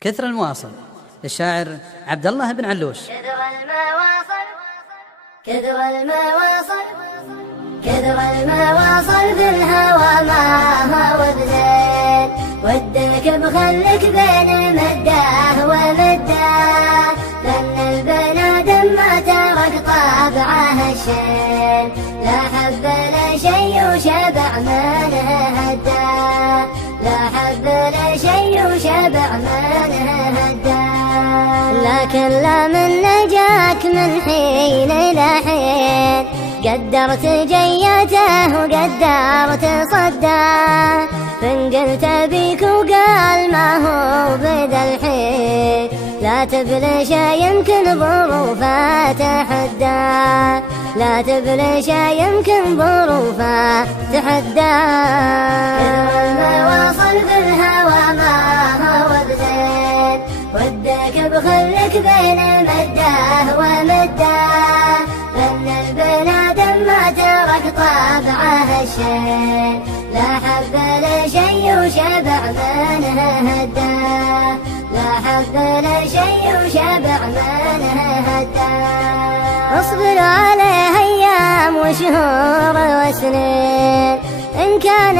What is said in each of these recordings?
كثر المواصل للشاعر عبد الله بن علوش. كثر المواصل بالهوى ما هو بزين، ودك بخلك بين مداه ومداه، لأن البنادم ما ترك طابعه الشين، لا حب لا شي وشبع منه هداه، لا حب لا شي وشبع منه هداه. لكن لا من نجاك من حين إلى حين، قدرت جيته وقدرت صداه، فإن قلت بيك وقال ما هو بذا الحين، لا تبلش يمكن ظروفه تحداه، لا تبلش يمكن ظروفه تحداه. المواصل بالهوى ما هو بزين، ودك بخلك بين مداه ومداه، لأن البنادم ما ترك طابعه الشين، لا حب لا شي وشبع منه هداه، لا حب لا شي وشبع منه هداه. اصبر عليه أيام وشهور وسنين، إن كان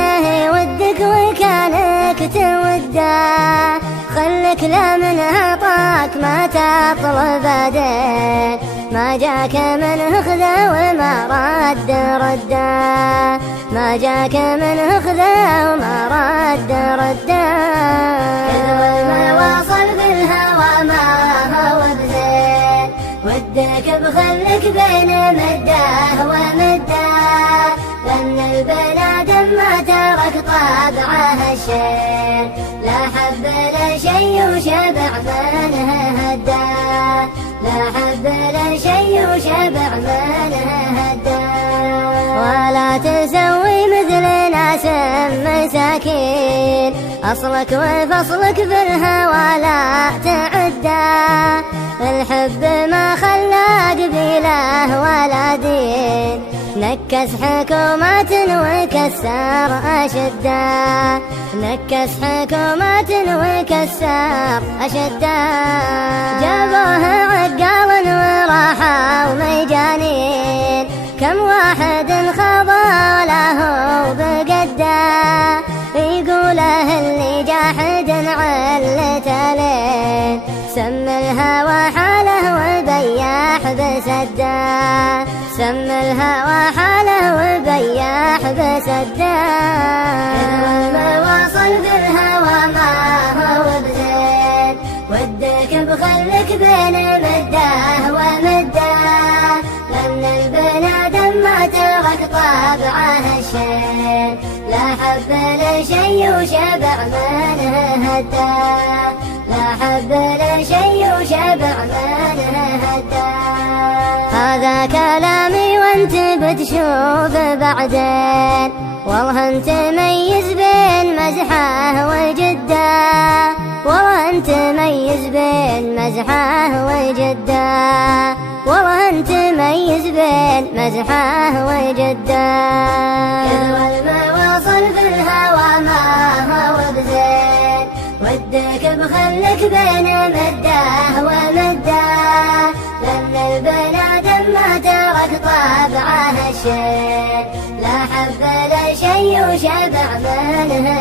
ودك وكانك توداه، خلك لا من عطاك ما تطلب بعدين، ما جاك منه خذا وما رد رده، ما جاك منه خذا وما رد رده. كثر المواصل بالهوى ما هو بزين، ودك بخلك بين مداه ومداه، لأن البنادم ما ترك طابعه الشين، لا حب لا شي وشبع منه هداه، لا حب لا شي وشبع منه هداه. ولا تسوي مثل ناس مساكين، أصلك وفصلك بالهوى لا تعده، الحب ما خلى قبيله ولا دين، نكس حكومات وكسر أشده، نكس حكومات وكسر أشده. جابوه عقال وراحة ومجانين، كم واحد خضى له بقده، يقوله اللي جاحد علت عليه، سم الهوى حاله وبياح بسده، سم الهوى حاله وبياح بسده. المواصل بالهوى ما هو بزين، ودك بخلك بين مداه ومداه، لأن البنادم ما ترك طابعه الشين، لا حب لا شي وشبع منه هداه، لا حب لا شي وشبع منه هداه. هذا كلامي وانت بتشوف بعدين، والله انت ميز بين مزحه وجده، والله انت ميز بين مزحه وجده، والله انت ميز بين مزحه وجده. كثر المواصل بالهوى ما هو بزين، ودك بخلك بين مداه ومداه، لأن البنادم ما ترك طابعه الشين، لا حب لا شي وشبع منه